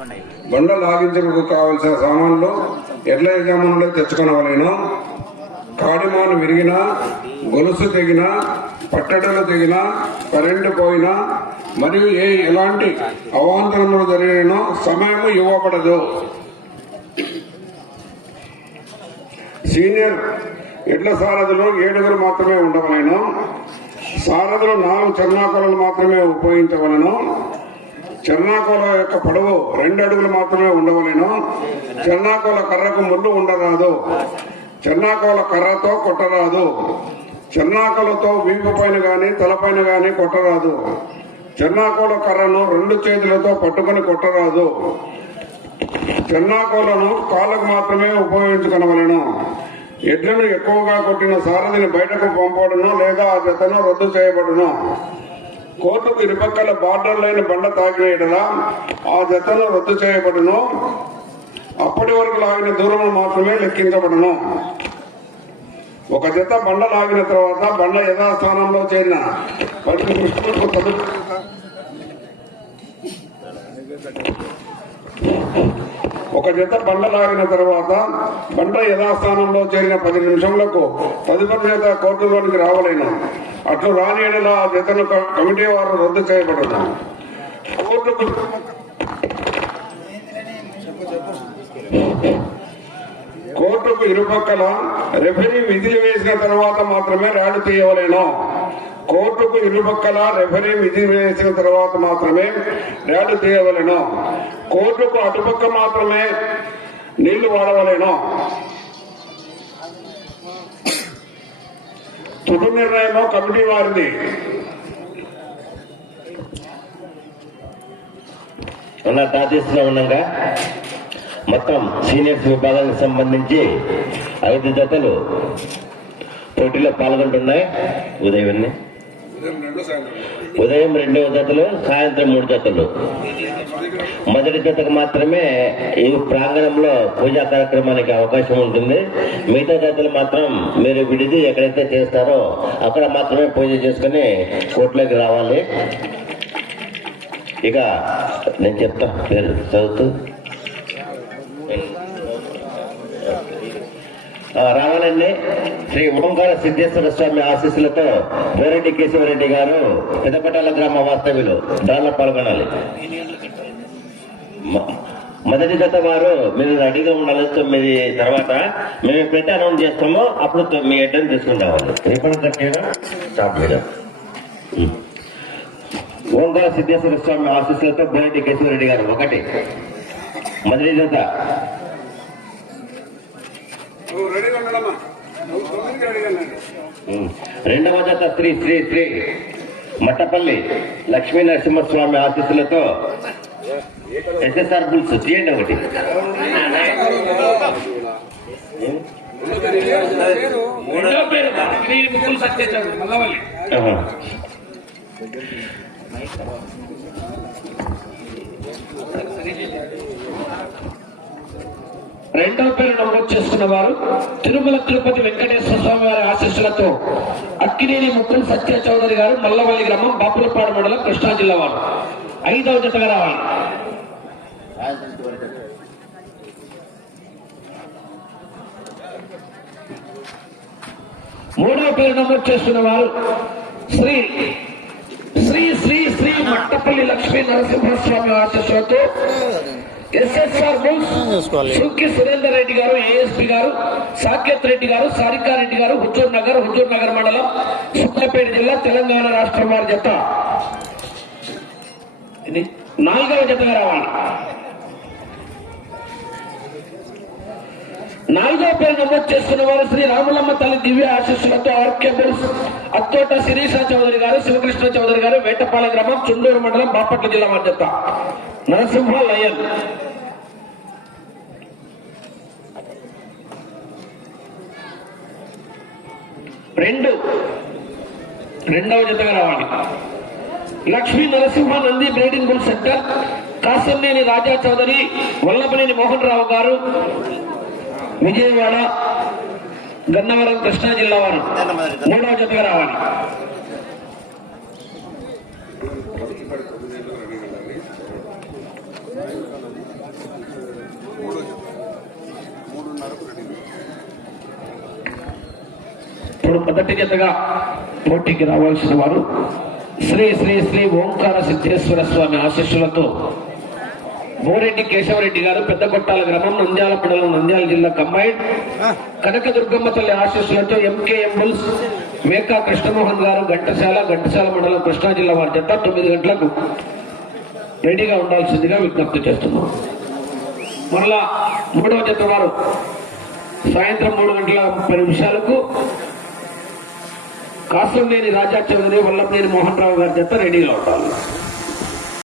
బండ్ల లాగించడానికి కావలసిన సామాన్లు ఎడ్ల యజమానులే తెచ్చుకొనవలేను కాడిమాను విరిగిన గొలుసు తెగిన పట్టడలు తెగిన కరెంటు పోయినా మరియు ఏ ఎలాంటి అవాంతరములు జరిగినో సమయము ఇవ్వబడదు. సీనియర్ ఎడ్ల సారథులు ఏడుగురు మాత్రమే ఉండవలేను. సారథులు నాలుగు చర్నాకోలలు మాత్రమే ఉపయోగించవలను. చర్నాకోల యొక్క పొడవు రెండు అడుగులు మాత్రమే ఉండవలేను చర్నాకోల కర్రకు ముళ్ళు ఉండరాదు. చర్నాకోల కర్రతో కొట్టరాదు. చర్నాకోలతో వీపు పైన కానీ తలపైన కానీ కొట్టరాదు. చర్నాకోల కర్రను రెండు చేతులతో పట్టుకొని కొట్టరాదు. చెన్నాకోలను కాళ్ళకు మాత్రమే ఉపయోగించుకునవలను. ఎడ్లను ఎక్కువగా కొట్టిన సారథిని బయటకు పంపడను లేదా ఆ జతను రద్దు చేయబడును. కోర్టుకు ఇరుపక్కల బార్డర్ లైన్ బండ తాకిన ఆ జతను రద్దు చేయబడును. అప్పటి వరకు లాగిన దూరం మాత్రమే లెక్కించబడును. ఒక జత బండ లాగిన తర్వాత బండ యథాస్థానంలో చేరిన పది ఒక జత బండ లాగిన తర్వాత బండ యథాస్థానంలో చేరిన పది నిమిషములకు తదుపరి జత కోర్టులోనికి రావలేను. అట్లు రాని యెడల జతను క- కమిటీ వారు రద్దు చేయబడును కోర్టుకు కోర్టుకు ఇరుపక్కల రెఫరీ విధులు వేసిన తర్వాత మాత్రమే రాడు తీయవలేను. కోర్టుకు ఇరుపక్కల రెఫరీ విధి వేసిన తర్వాత మాత్రమే రాడు తీయవలెను. కోర్టుకు అటుపక్క మాత్రమే నీళ్ళు వాడవలేను. తుది నిర్ణయమో కమిటీ వారిది. ఉన్న తాతీసులో ఉండగా మొత్తం సీనియర్స్ విభాగానికి సంబంధించి ఐదు జతలు పోటీలో పాల్గొంటున్నాయి. ఉదయం ఉదయం రెండవ జతలు సాయంత్రం మూడు జతలు. మొదటి జతకు మాత్రమే ఈ ప్రాంగణంలో పూజా కార్యక్రమానికి అవకాశం ఉంటుంది. మిగతా జతలు మాత్రం మీరు విడిది ఎక్కడైతే చేస్తారో అక్కడ మాత్రమే పూజ చేసుకుని కోట్లోకి రావాలి. ఇక నేను చెప్తా పేరు చదువుతూ. రావాలండి శ్రీ ఓంకార సిద్ధేశ్వర స్వామి ఆశీస్సులతో బోరెడ్డి కేశవరెడ్డి గారు పెద్దపట్టాల గ్రామ వాస్తవ్యులు దానిలో పాల్గొనాలి. మొదటి జత వారు మీరు రెడీగా ఉండాలి తొమ్మిది తర్వాత మేము ఎప్పుడైతే అనౌన్స్ చేస్తామో అప్పుడు మీ అడ్రస్ తీసుకుని రావాలి రిపన్ కట్ చేయడం. స్టాప్ చేయడం ఓంకార సిద్ధేశ్వర స్వామి ఆశీస్సులతో బోరెడ్డి కేశవరెడ్డి గారు ఒకటి. మొదటి జత రెండవ జత శ్రీ శ్రీ శ్రీ మట్టపల్లి లక్ష్మీ నరసింహస్వామి ఆశీస్సులతో ఎస్ఎస్ఆర్ బుల్స్ తీయండి ఒకటి. మల్లవల్లి రెండవ రెండో పేరు నమోదు చేసుకున్న వారు తిరుమల తిరుపతి వెంకటేశ్వర స్వామి వారి ఆశీస్సులతో అక్కినేని ముక్కులు సత్య చౌదరి గారు మల్లవల్లి గ్రామం బాపులపాడు మండలం కృష్ణా జిల్లా వారు. ఐదవ జతగా రావాలి. మూడవ పేరు నమోదు చేసుకున్న వారు శ్రీ శ్రీ శ్రీ శ్రీ మట్టపల్లి లక్ష్మీ నరసింహస్వామి ఆశీస్సులతో ఎస్ఎస్ఆర్ సుంకి సురేందర్ రెడ్డి గారు ఏఎస్పీ గారు సాకేత్ రెడ్డి గారు సారికా రెడ్డి గారు హుజూర్ నగర్ హుజూర్ నగర్ మండలం సుత్తపేట జిల్లా తెలంగాణ రాష్ట్రం వారి జత. నాలుగవ జతగా రావాలి. నాలుగో పేరు నమోదు చేసుకున్న వారు శ్రీ రాములమ్మ తల్లి దివ్య ఆశీస్సులతో ఆర్కే బుల్స్ అత్తోట శిరీష చౌదరి గారు శివకృష్ణ చౌదరి గారు వేటపాల గ్రామం చుండూరు మండలం బాపట్ల జిల్లా మధ్యత నరసింహ లయన్ రెండు. రెండవ జతగా రావాలి Lakshmi Narasimha Nandi breeding bull centre. Kasamneni Raja Chowdary Vallapaneni Mohan Rao గారు. విజయవాడ గన్నవరం కృష్ణా జిల్లా వారు. మూడవ జతగా రావాలి మొదటి జతగా పోటీకి రావాల్సిన వారు శ్రీ శ్రీ శ్రీ ఓంకార సిద్ధేశ్వర స్వామి ఆశీస్సులతో బోరెడ్డి కేశవరెడ్డి గారు పెద్ద కొట్టాల గ్రామం నంద్యాల మండలం నంద్యాల జిల్లా కంబైన్. కనకదుర్గమ్మ తల్లి ఆశీస్సులతో ఎంకేఎం బుల్స్ మేకా కృష్ణమోహన్ గారు ఘంటసాల ఘంటసాల మండలం కృష్ణా జిల్లా వారి జత తొమ్మిది గంటలకు రెడీగా ఉండాల్సిందిగా విజ్ఞప్తి చేస్తున్నాం. మరలా మూడవ జత వారు సాయంత్రం మూడు గంటల ముప్పై నిమిషాలకు కాసంనేని రాజా చౌదరి వల్లభనేని మోహన్ రావు గారి జత రెడీగా ఉండాలి.